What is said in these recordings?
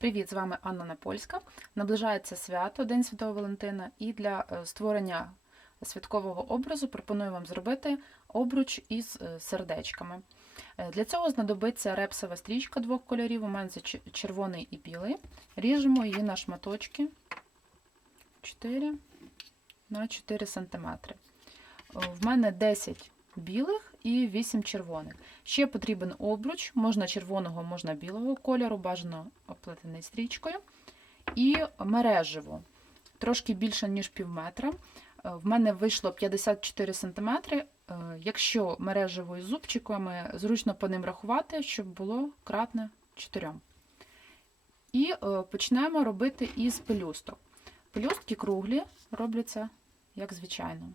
Привіт, з вами Анна Напольська. Наближається свято День Святого Валентина, і для е, створення святкового образу пропоную вам зробити обруч із е, сердечками. Е, Для цього знадобиться репсова стрічка двох кольорів, у мене це червоний і білий. Ріжемо її на шматочки 4 на 4 см. В мене 10 білих і 8 червоних. Ще потрібен обруч, можна червоного, можна білого кольору, бажано оплетений стрічкою. І мережево, трошки більше, ніж пів метра. Е, В мене вийшло 54 см. Якщо мережево із зубчиками, зручно по ним рахувати, щоб було кратне 4. І е, почнемо робити із пелюсток. Пелюстки круглі робляться як звичайно.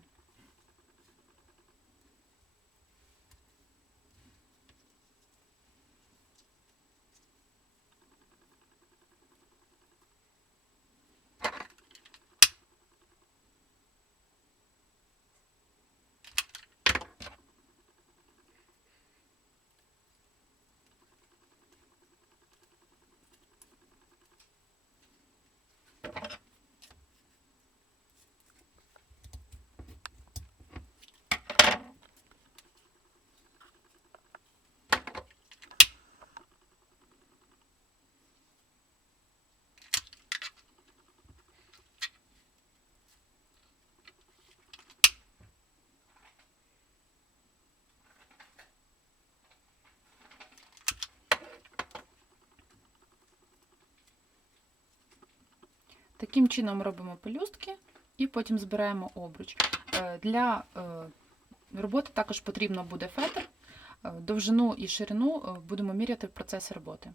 Таким чином робимо пелюстки і потім збираємо обруч. Е, Для е, роботи також потрібно буде фетр. Е, Довжину і ширину будемо міряти в процесі роботи.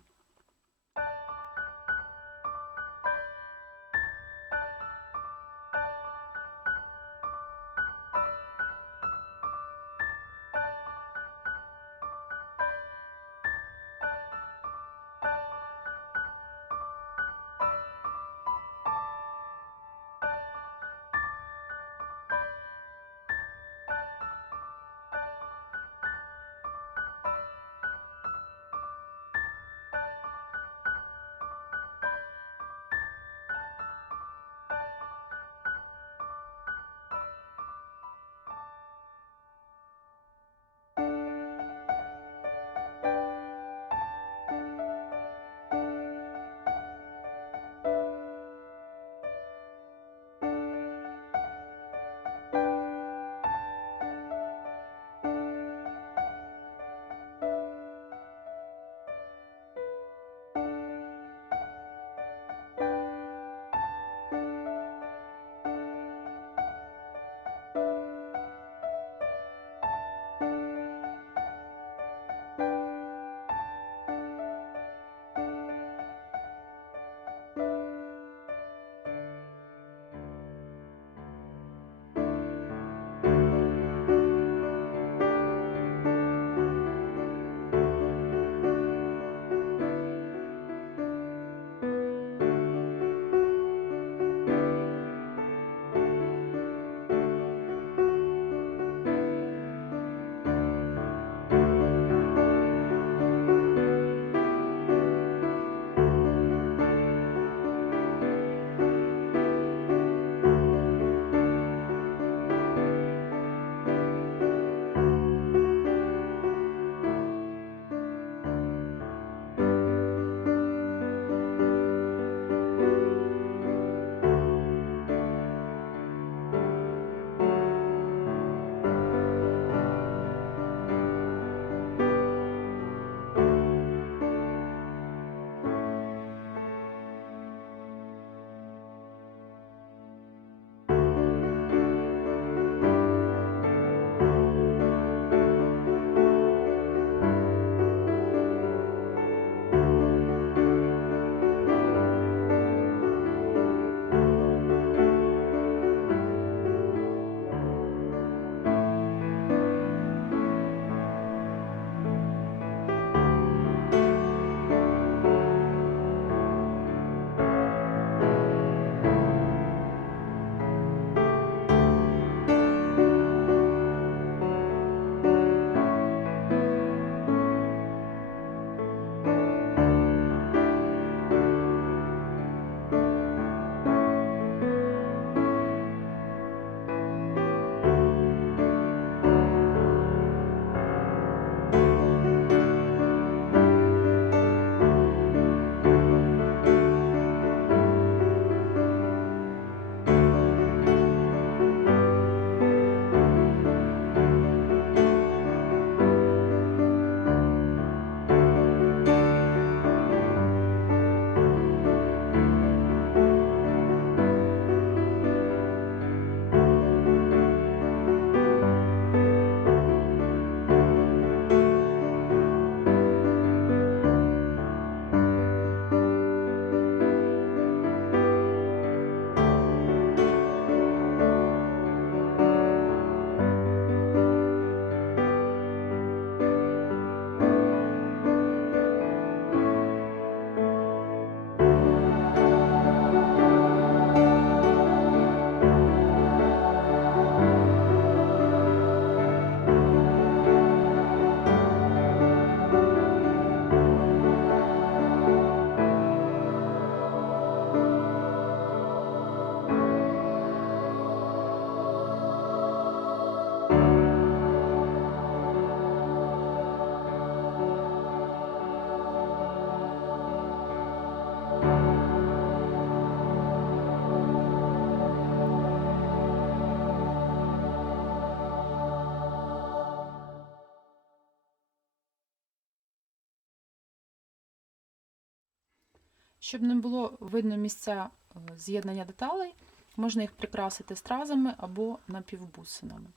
Щоб не було видно місця е, з'єднання деталей, можна їх прикрасити стразами або напівбусинами.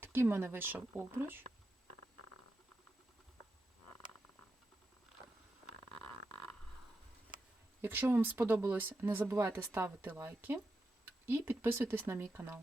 Такий в мене вийшов обруч. Якщо вам сподобалось, не забувайте ставити лайки і підписуйтесь на мій канал.